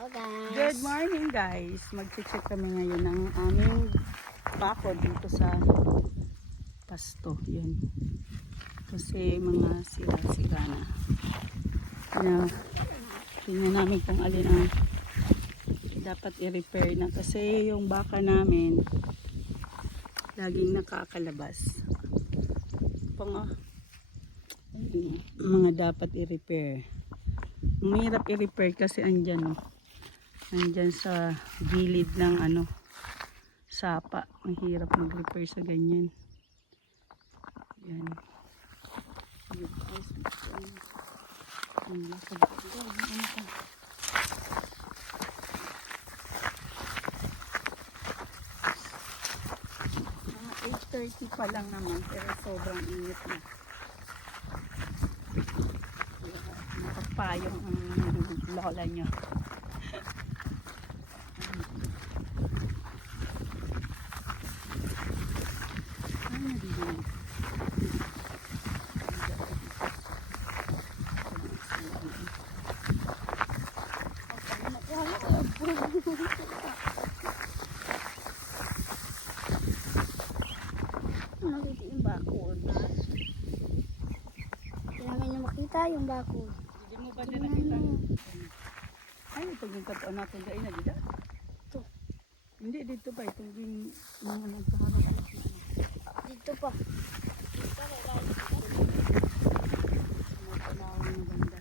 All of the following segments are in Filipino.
Hello guys. Good morning guys. Mag-check kami ngayon ng aming bako dito sa pasto. Yan. Kasi mga sira-sira na. Tingnan namin kung alin ang dapat i-repair na. Kasi yung baka namin laging nakakalabas. Mga dapat i-repair. Mahirap i-repair kasi andyan sa gilid ng sapa. Mahirap mag-repair sa ganyan. Yan. Mga 8:30 pa lang naman pero sobrang init na. Nakapayong ang lola nyo. Nakita yung bakod. Kailangan nyo makita yung bakod. Hindi mo ba din nakita? Ay, itong yung katoon natin dahil na dito. Ito. Hindi, dito ba? Itong yung mga nagpaharap. Dito pa. Panawang maganda.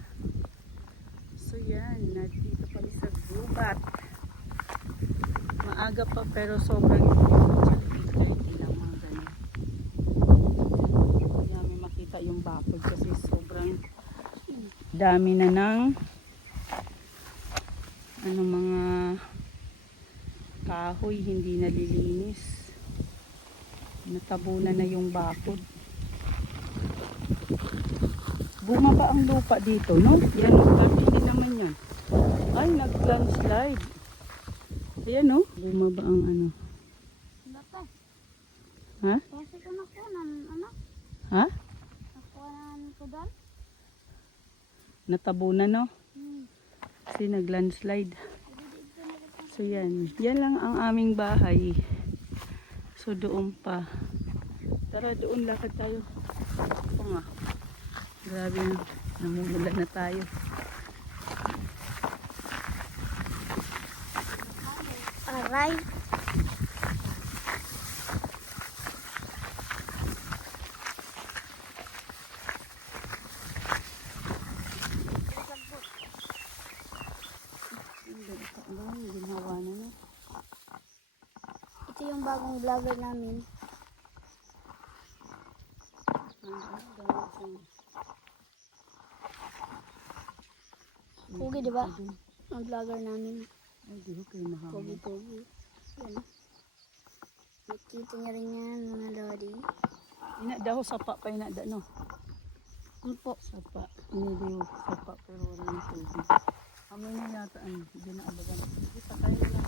So yan, nandito kami sa gubat. Maaga pa pero sobrang hindi lang mga ganun. Hindi namin makita yung bakod kasi sobrang dami na ng mga kahoy hindi nalilinis. Natabunan na yung bakod. Bumaba ang lupa dito, no? Yan, hindi naman yan. Ay, nag-landslide. Ayan, no? Bumaba ang Baka. Ha? Kasi ko nakuha ng Ha? nakuha ko doon. Natabunan, no? Kasi nag-landslide. So, yan. Yan lang ang aming bahay. So, doon pa. Tara, doon lakad tayo. Oo nga. Grabe na. Namumula na tayo. Aray. Ginawa na na. Ito yung bagong vlogger namin. Pugi, di ba? Ang vlogger namin. Ay, di ko kayo mahawak. Pugi-pugi. Yan. Nakita niya rin yan, mga lodi. Inada ho, sapa pa inada, no? Ano po? Sapa. Hindi ho, sapa, pero wala ng tubig. Amoy na yata, hindi na abagan. Hindi, patay na lang.